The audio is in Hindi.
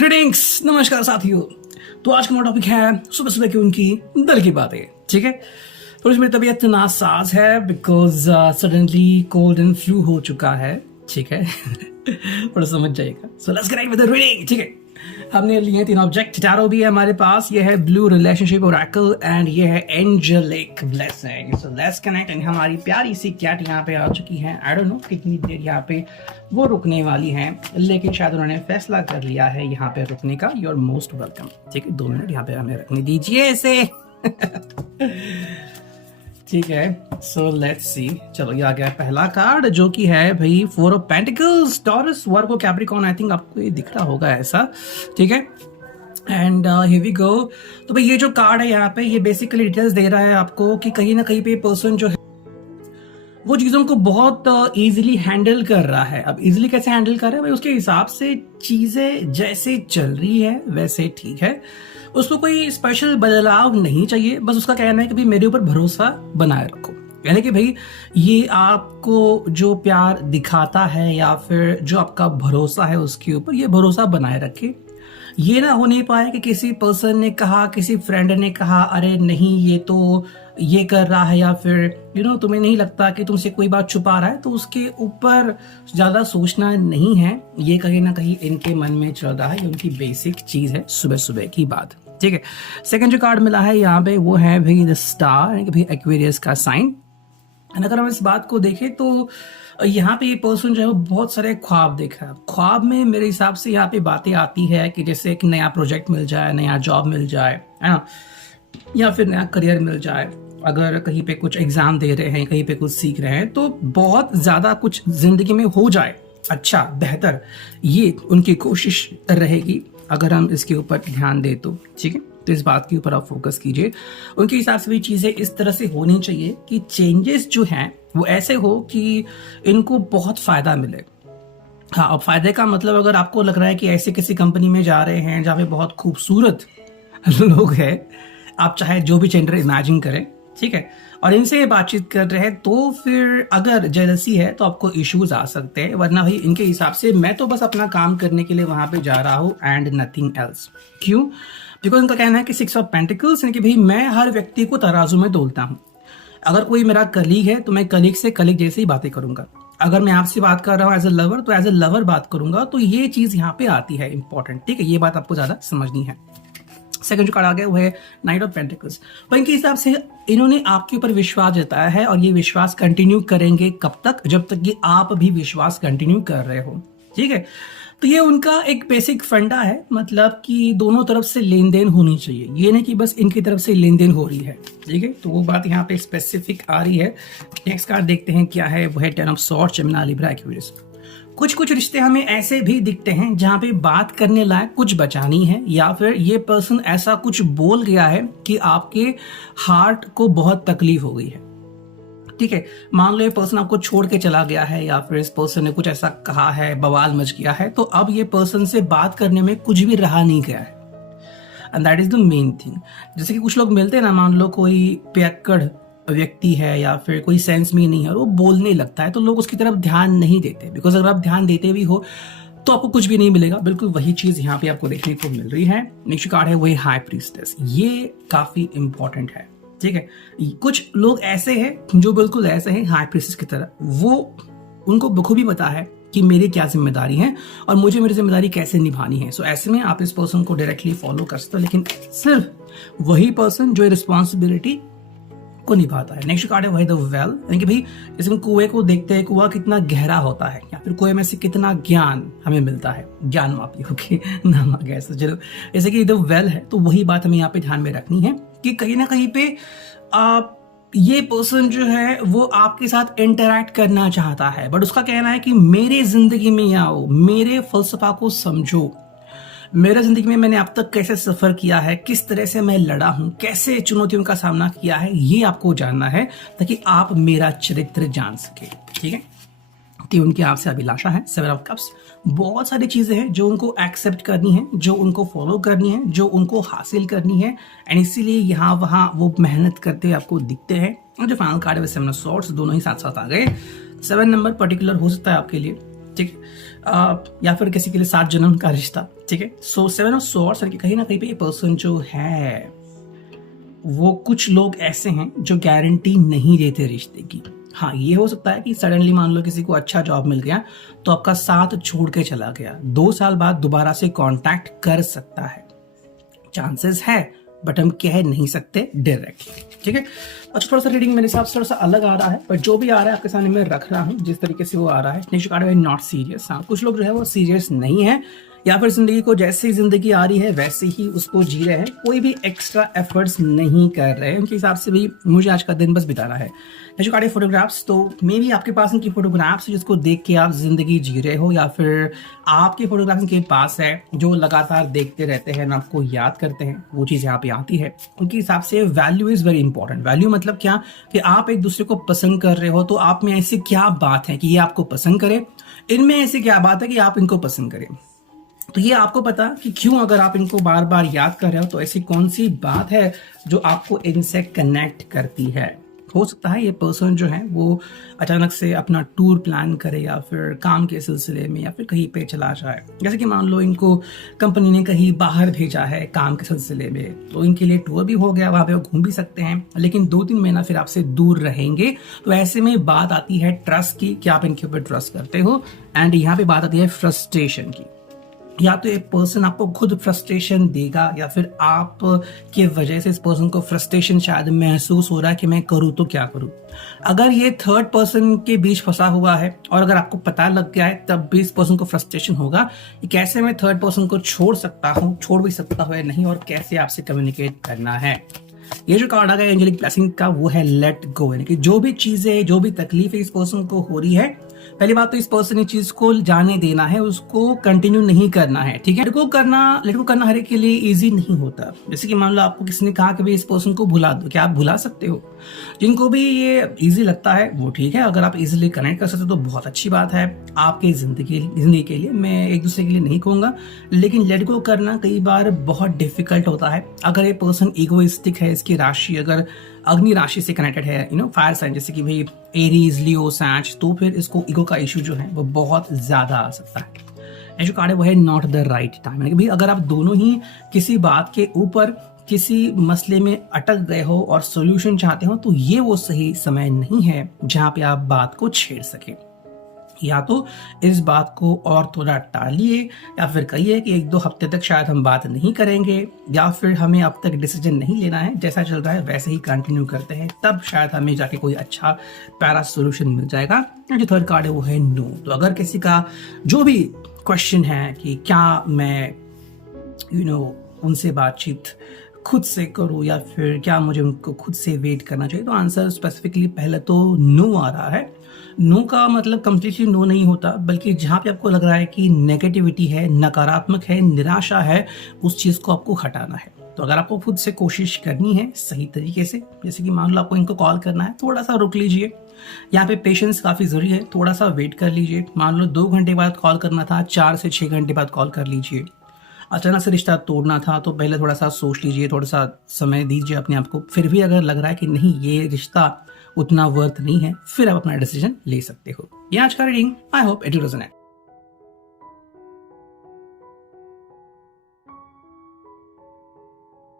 ग्रीटिंग्स, नमस्कार साथियों। तो आज का हमारा टॉपिक है सुबह सुबह की उनकी दिल की बातें। ठीक है, थोड़ी सी मेरी तबीयत नासाज है because suddenly cold and flu हो चुका है। ठीक है थोड़ा समझ जाएगा। So let's get with the reading. ठीक है, हमने लिए 3 ऑब्जेक्ट। टैरो भी है हमारे पास, ये है ब्लू रिलेशनशिप ओरेकल एंड ये है angelic blessing. So let's connect. And हमारी प्यारी सी कैट यहाँ पे आ चुकी है। आई डोंट नो कितनी देर यहाँ पे वो रुकने वाली हैं, लेकिन शायद उन्होंने फैसला कर लिया है यहाँ पे रुकने का। You are most welcome. ठीक है, 2 मिनट यहाँ पे हमें रखने दीजिए इसे ठीक है, सो लेट्स सी। चलो ये आ गया पहला कार्ड जो कि है भाई 4 of pentacles, taurus, Virgo, Capricorn. I think आपको ये दिख रहा होगा ऐसा। ठीक है, एंड हियर वी गो। तो भाई ये जो कार्ड है यहाँ पे, ये बेसिकली डिटेल्स दे रहा है आपको कि कहीं ना कहीं पे पर्सन जो है वो चीजों को बहुत इजीली हैंडल कर रहा है। अब इजीली कैसे हैंडल कर रहा है भाई, उसके हिसाब से चीजें जैसे चल रही है वैसे ठीक है। उसको कोई स्पेशल बदलाव नहीं चाहिए, बस उसका कहना है कि भाई मेरे ऊपर भरोसा बनाए रखो। यानी कि भाई ये आपको जो प्यार दिखाता है या फिर जो आपका भरोसा है उसके ऊपर, ये भरोसा बनाए रखे। ये ना हो नहीं पाए कि किसी पर्सन ने कहा, किसी फ्रेंड ने कहा अरे नहीं ये तो ये कर रहा है, या फिर तुम्हें नहीं लगता कि तुमसे कोई बात छुपा रहा है, तो उसके ऊपर ज्यादा सोचना नहीं है। ये कहीं ना कहीं इनके मन में चल रहा है, ये उनकी बेसिक चीज है सुबह सुबह की बात। ठीक है, सेकंड जो कार्ड मिला है यहाँ पे वो है भाई द स्टार, यानी कि भाई एक्वेरियस का साइन। अगर हम इस बात को देखें तो यहाँ पे ये पर्सन जो है वो बहुत सारे ख्वाब देख रहा है। ख्वाब में मेरे हिसाब से यहाँ पे बातें आती है कि जैसे एक नया प्रोजेक्ट मिल जाए, नया जॉब मिल जाए, है ना, या फिर नया करियर मिल जाए। अगर कहीं पे कुछ एग्जाम दे रहे हैं, कहीं पे कुछ सीख रहे हैं, तो बहुत ज्यादा कुछ जिंदगी में हो जाए अच्छा बेहतर, ये उनकी कोशिश रहेगी अगर हम इसके ऊपर ध्यान दें तो। ठीक है, तो इस बात के ऊपर आप फोकस कीजिए। उनके हिसाब से भी चीजें इस तरह से होनी चाहिए कि चेंजेस जो हैं वो ऐसे हो कि इनको बहुत फायदा मिले। हाँ, अब फायदे का मतलब अगर आपको लग रहा है कि ऐसे किसी कंपनी में जा रहे हैं जहाँ पे बहुत खूबसूरत लोग हैं, आप चाहे जो भी जेंडर इमेजिन करें, ठीक है, और इनसे बातचीत कर रहे हैं, तो फिर अगर जेलसी है तो आपको इश्यूज आ सकते हैं। वरना भाई इनके हिसाब से मैं तो बस अपना काम करने के लिए वहां पे जा रहा हूँ एंड नथिंग एल्स। क्यों? बिकॉज उनका कहना है कि 6 ऑफ पेंटिकल्स, यानी कि भाई मैं हर व्यक्ति को तराजू में तोलता हूँ। अगर कोई मेरा कलीग है तो मैं कलीग से कलीग जैसे ही बातें करूंगा। अगर मैं आपसे बात कर रहा हूँ एज ए लवर तो एज ए लवर बात करूंगा। तो ये चीज यहाँ पे आती है इंपॉर्टेंट। ठीक है, ये बात आपको ज्यादा समझनी है। सेकंड जो कार्ड आ गया वो है नाइट ऑफ पेंटिकल्स। तो इनके हिसाब से इन्होंने आपके ऊपर विश्वास जताया है और ये विश्वास कंटिन्यू करेंगे कब तक? जब तक कि आप भी विश्वास कंटिन्यू कर रहे हो। ठीक है, तो ये उनका एक बेसिक फंडा है, मतलब कि दोनों तरफ से लेन देन होनी चाहिए। ये नहीं कि बस इनकी तरफ से लेन देन हो रही है। ठीक है, तो वो बात यहाँ पे स्पेसिफिक आ रही है। नेक्स्ट कार्ड देखते हैं क्या है, वो है 10 of swords, Gemini, Libra, Aquarius. कुछ रिश्ते हमें ऐसे भी दिखते हैं जहां पे बात करने लायक कुछ बचा नहीं है, या फिर ये पर्सन ऐसा कुछ बोल गया है कि आपके हार्ट को बहुत तकलीफ हो गई है। ठीक है, मान लो ये पर्सन आपको छोड़ के चला गया है, या फिर इस पर्सन ने कुछ ऐसा कहा है, बवाल मच गया है, तो अब ये पर्सन से बात करने में कुछ भी रहा नहीं गया है। And that is the main thing. जैसे कि कुछ लोग मिलते हैं ना, मान लो कोई पियक्कड़ व्यक्ति है या फिर कोई सेंस में नहीं है और वो बोलने लगता है, तो लोग उसकी तरफ ध्यान नहीं देते। बिकॉज अगर आप ध्यान देते भी हो तो आपको कुछ भी नहीं मिलेगा। बिल्कुल वही चीज यहाँ पे आपको देखने को मिल रही है। नेक्स्ट कार्ड है वही हाई प्रीस्टेस। ये काफी इंपॉर्टेंट है। ठीक है, कुछ लोग ऐसे हैं जो बिल्कुल ऐसे हैं हाई प्रीस्टेस की तरह, वो उनको बखूबी पता है कि मेरी क्या जिम्मेदारी है और मुझे मेरी जिम्मेदारी कैसे निभानी है। सो ऐसे में आप इस पर्सन को डायरेक्टली फॉलो कर सकते हो, लेकिन सिर्फ वही पर्सन जो रिस्पॉन्सिबिलिटी को निभाता है। नेक्स्ट कार्ड है वही द वेल, यानी कि भाई जैसे कुएं को देखते हैं, कुआं कितना गहरा होता है या फिर कुएं में से कितना ज्ञान हमें मिलता है, ज्ञान मापी होके नाम आ गया। चलो, जैसे कि द वेल है, तो वही बात हमें यहाँ पे ध्यान में रखनी है कि कहीं ना कहीं पे ये पर्सन जो है वो आपके साथ इंटरैक्ट करना चाहता है, बट उसका कहना है कि मेरे जिंदगी में आओ, मेरे फलसफा को समझो, मेरे जिंदगी में मैंने अब तक कैसे सफर किया है, किस तरह से मैं लड़ा हूं, कैसे चुनौतियों का सामना किया है, ये आपको जानना है ताकि आप मेरा चरित्र जान सके। ठीक है, तो उनकी आपसे अभिलाषा है 7 ऑफ कप्स। बहुत सारी चीजें हैं जो उनको एक्सेप्ट करनी है, जो उनको फॉलो करनी है, जो उनको हासिल करनी है, एंड इसीलिए यहाँ वहां वो मेहनत करते हुए आपको दिखते हैं। और जो फाइनल कार्ड है 7 ऑफ सॉर्ड्स, दोनों ही साथ साथ आ गए। 7 नंबर पर्टिकुलर हो सकता है आपके लिए। ठीक, या फिर किसी के लिए 7 जन्म का रिश्ता, ठीक है। सो 7 ऑफ सॉर्ड्स कहीं ना कहीं पे ये पर्सन जो है वो कुछ लोग ऐसे हैं जो गारंटी नहीं देते रिश्ते की। हाँ, ये हो सकता है कि सडनली मान लो किसी को अच्छा जॉब मिल गया तो आपका साथ छोड़ के चला गया, 2 साल बाद दोबारा से कांटेक्ट कर सकता है, चांसेस है, बट हम कह नहीं सकते डायरेक्टली, ठीक है। अच्छा, थोड़ा सा रीडिंग मेरे हिसाब से थोड़ा सा अलग आ रहा है, बट जो भी आ रहा है आपके सामने मैं रख रहा हूँ जिस तरीके से वो आ रहा है। नेक्स्ट कार्ड है नॉट सीरियस। हाँ, कुछ लोग जो है वो सीरियस नहीं है, या फिर जिंदगी को जैसे ही जिंदगी आ रही है वैसे ही उसको जी रहे हैं, कोई भी एक्स्ट्रा एफर्ट्स नहीं कर रहे हैं। उनके हिसाब से भी मुझे आज का दिन बस बिताना है। जो कार्ड है फोटोग्राफ्स, तो मे भी आपके पास उनकी फोटोग्राफ्स जिसको देख के आप जिंदगी जी रहे हो, या फिर आपकी फोटोग्राफ्स उनके पास है जो लगातार देखते रहते हैं, आपको याद करते हैं, वो चीज़ यहाँ पे आती है। उनके हिसाब से value is very important. Value मतलब क्या कि आप एक दूसरे को पसंद कर रहे हो, तो आप में ऐसी क्या बात है कि ये आपको पसंद करे, इनमें ऐसी क्या बात है कि आप इनको पसंद करें। तो ये आपको पता कि क्यों अगर आप इनको बार बार याद कर रहे हो तो ऐसी कौन सी बात है जो आपको इनसे कनेक्ट करती है। हो सकता है ये पर्सन जो है वो अचानक से अपना टूर प्लान करे, या फिर काम के सिलसिले में, या फिर कहीं पे चला जाए। जैसे कि मान लो इनको कंपनी ने कहीं बाहर भेजा है काम के सिलसिले में, तो इनके लिए टूर भी हो गया, वहां पे वो घूम भी सकते हैं, लेकिन 2-3 महीना फिर आपसे दूर रहेंगे। तो ऐसे में बात आती है ट्रस्ट की, कि आप इनके ऊपर ट्रस्ट करते हो, एंड यहाँ पे बात आती है फ्रस्ट्रेशन की। या तो एक पर्सन आपको खुद फ्रस्ट्रेशन देगा, या फिर आप के वजह से इस पर्सन को फ्रस्ट्रेशन शायद महसूस हो रहा है कि मैं करूँ तो क्या करूँ। अगर ये थर्ड पर्सन के बीच फंसा हुआ है और अगर आपको पता लग गया है, तब भी इस पर्सन को फ्रस्ट्रेशन होगा कि कैसे मैं थर्ड पर्सन को छोड़ सकता हूँ, छोड़ भी सकता हूँ या नहीं, और कैसे आपसे कम्युनिकेट करना है। ये जो कार्ड आ गया एंजेलिक ब्लेसिंग का, वो है लेट गो, यानी कि जो भी चीजें, जो भी तकलीफ इस पर्सन को हो रही है, पहली बात तो इस पर्सन ने चीज को जाने देना है, उसको कंटिन्यू नहीं करना है, ठीक है। लेट गो करना हर एक के लिए इजी नहीं होता। जैसे कि मान लो आपको किसी ने कहा कि भाई इस पर्सन को भुला दो, क्या आप भुला सकते हो? जिनको भी ये इजी लगता है वो ठीक है, अगर आप इजीली कनेक्ट कर सकते हो तो बहुत अच्छी बात है आपकी जिंदगी के लिए। मैं एक दूसरे के लिए नहीं कहूंगा, लेकिन लेट गो करना कई बार बहुत डिफिकल्ट होता है। अगर ये पर्सन इगोइस्टिक है, इसकी राशि अगर अग्नि राशि से कनेक्टेड है, फायर साइन, जैसे कि भाई एरीज, लियो, सैच, तो फिर इसको ईगो का इश्यू जो है वो बहुत ज्यादा आ सकता है। ये जो कार्ड है वो है नॉट द राइट टाइम, यानी कि भाई अगर आप दोनों ही किसी बात के ऊपर, किसी मसले में अटक गए हो और सोल्यूशन चाहते हो, तो ये वो सही समय नहीं है जहां पे आप बात को छेड़ सके। या तो इस बात को और थोड़ा टालिए, या फिर कहिए कि 1-2 हफ्ते तक शायद हम बात नहीं करेंगे, या फिर हमें अब तक डिसीजन नहीं लेना है, जैसा चल रहा है वैसे ही कंटिन्यू करते हैं, तब शायद हमें जाके कोई अच्छा पैरा सोल्यूशन मिल जाएगा। जो थर्ड कार्ड है वो है नो। तो अगर किसी का जो भी क्वेश्चन है कि क्या मैं उनसे बातचीत खुद से करूं, या फिर क्या मुझे उनको खुद से वेट करना चाहिए, तो आंसर स्पेसिफिकली पहले तो नो आ रहा है। नो का मतलब कंप्लीटली नो नहीं होता, बल्कि जहां पे आपको लग रहा है कि नेगेटिविटी है, नकारात्मक है, निराशा है, उस चीज को आपको हटाना है। तो अगर आपको खुद से कोशिश करनी है सही तरीके से, जैसे कि मान लो आपको इनको कॉल करना है, थोड़ा सा रुक लीजिए, यहाँ पे पेशेंस काफी जरूरी है, थोड़ा सा वेट कर लीजिए। मान लो 2 घंटे बाद कॉल करना था, 4 से 6 घंटे बाद कॉल कर लीजिए। अचानक से रिश्ता तोड़ना था तो पहले थोड़ा सा सोच लीजिए, थोड़ा सा समय दीजिए अपने आप को। फिर भी अगर लग रहा है कि नहीं ये रिश्ता उतना वर्थ नहीं है, फिर आप अपना डिसीजन ले सकते हो। ये आज का reading, I hope it resonate.